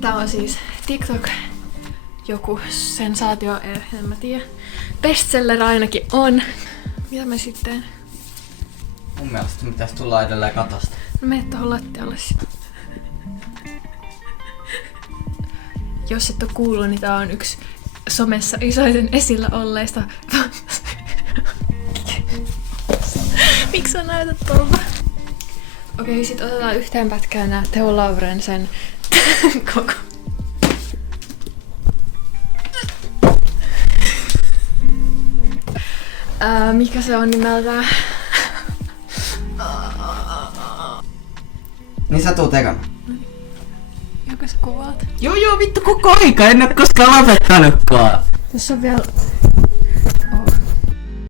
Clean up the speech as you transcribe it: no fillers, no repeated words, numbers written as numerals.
Tää on siis TikTok joku sensaatio, en mä tiedä. Bestseller ainakin on. Mitä mä sitten? Mun mielestä me pitäis tulla edelleen katosta. No mene tohon lattialle sit. Jos et oo kuullut, niin tää on yksi somessa isoiten esillä olleista. Miksi sä näytät tolta? Okei, sit otetaan yhteen pätkään nää Teo Laurensen koko. Mikä se on nimeltään? Niin sä tuut ekana. Joka sä kuvaat? Joo, vittu koko aika, en oo koskaan lopettanutkaan. Tässä on vielä